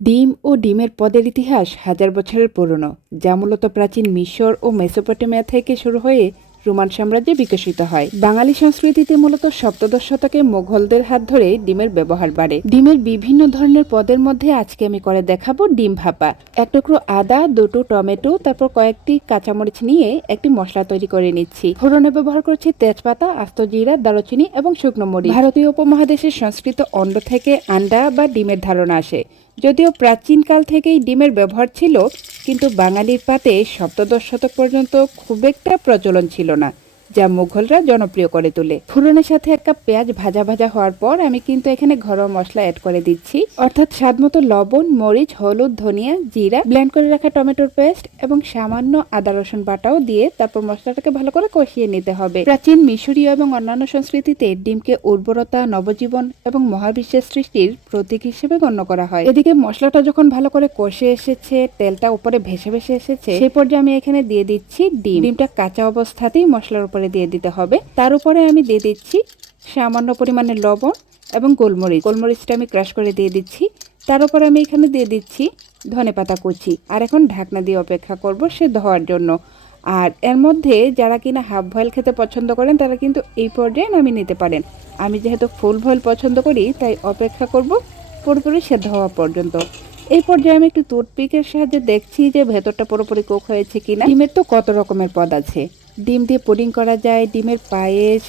ডিম ও ডিমের পদের ইতিহাস হাজার বছরের পুরনো, যা মূলত প্রাচীন মিশর ও মেসোপটেমিয়া থেকে শুরু হয়ে রোমান সাম্রাজ্যে বিকশিত হয়। বাঙালি সংস্কৃতিতে মূলত সপ্তদশ শতকে মোগলদের হাত ধরে ডিমের ব্যবহার বাড়ে। ডিমের বিভিন্ন ধরনের পদের মধ্যে আজকে আমি করে দেখাবো ডিম ভাপা। এক টুকরো আদা, দুটো টমেটো, তারপর কয়েকটি কাঁচামরিচ নিয়ে একটি মশলা তৈরি করে নিচ্ছি। ফোড়নে ব্যবহার করছি তেজপাতা, আস্ত জিরা, দারুচিনি এবং শুকনো মরিচ। ভারতীয় উপমহাদেশের সংস্কৃত অন্ন থেকে আন্ডা বা ডিমের ধারণা আসে। যদিও প্রাচীনকাল থেকেই ডিমের ব্যবহার ছিল, কিন্তু বাঙালির পাতে সপ্তদশ শতক পর্যন্ত খুব একটা প্রচলন ছিল না, যা মুঘলরা জনপ্রিয় করে তোলে। ফোড়নের সাথে এক কাপ পেঁয়াজ ভাজা ভাজা হওয়ার পর আমি কিন্তু এখানে ঘরোয়া মশলা অ্যাড করে দিচ্ছি, অর্থাৎ স্বাদমতো লবণ, মরিচ, হলুদ, ধনিয়া, জিরা, ব্লেন্ড করে রাখা টমেটোর পেস্ট এবং সামান্য আদা রসুন বাটাও দিয়ে তারপর মশলাটাকে ভালো করে কষিয়ে নিতে হবে। প্রাচীন মিশরীয় এবং অন্যান্য সংস্কৃতিতে ডিমকে উর্বরতা, নবজীবন এবং মহাবিশ্বের সৃষ্টির প্রতীক হিসেবে গণ্য করা হয়। এদিকে মশলাটা যখন ভালো করে কষে এসেছে, তেলটা উপরে ভেসে ভেসে এসেছে, সেই পর্যায়ে আমি এখানে দিয়ে দিচ্ছি ডিম। ডিমটা কাঁচা অবস্থাতেই মশলার উপরে দিয়ে দিতে হবে। তার উপরে আমি দিয়ে দিচ্ছি সামান্য পরিমাণে লবণ এবং গোলমরিচ। গোলমরিচটা আমি ক্রাশ করে দিয়ে দিচ্ছি। তার উপরে আমি এখানে দিয়ে দিচ্ছি ধনেপাতা কুচি। আর এখন ঢাকনা দিয়ে অপেক্ষা করব সেদ্ধ হওয়ার জন্য। আর এর মধ্যে যারা কিনা হাফ বয়েল খেতে পছন্দ করেন তারা কিন্তু এই পর্যায়ে নামিয়ে নিতে পারেন। আমি যেহেতু ফুল বয়েল পছন্দ করি, তাই অপেক্ষা করব পুরোপুরি সেদ্ধ হওয়া পর্যন্ত। এই পর্যায়ে আমি একটু টুথপিকের সাহায্যে দেখছি যে ভেতরটা পুরোপুরি কুক হয়েছে কিনা। ডিমের তো কত রকমের পদ আছে। ডিম দিয়ে পুডিং করা যায়, ডিমের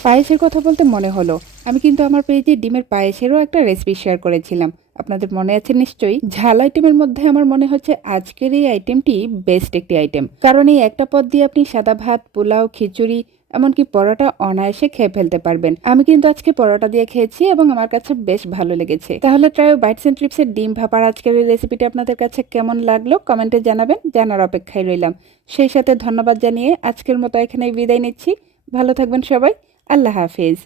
পায়েসের কথা বলতে মনে হলো, আমি কিন্তু আমার পেজে ডিমের পায়েসেরও একটা রেসিপি শেয়ার করেছিলাম। আপনাদের মনে আছে নিশ্চয়ই। ঝাল আইটেমের মধ্যে আমার মনে হচ্ছে আজকের এই আইটেমটি বেস্ট একটি আইটেম, কারণ এই একটা পদ দিয়ে আপনি সাদা ভাত, পোলাও, খিচুড়ি, এমনকি পরোটা অনায়াসে খেয়ে ফেলতে পারবেন। আমি কিন্তু আজকে পরোটা দিয়ে খেয়েছি এবং আমার কাছে বেশ ভালো লেগেছে। তাহলে ট্রাই বাইটস এন্ড ট্রিপসের ডিম ভাপার আজকের এই রেসিপিটা আপনাদের কাছে কেমন লাগলো কমেন্টে জানাবেন। জানার অপেক্ষায় রইলাম। সেই সাথে ধন্যবাদ জানিয়ে আজকের মতো এখানেই বিদায় নিচ্ছি। ভালো থাকবেন সবাই। আল্লাহ হাফিজ।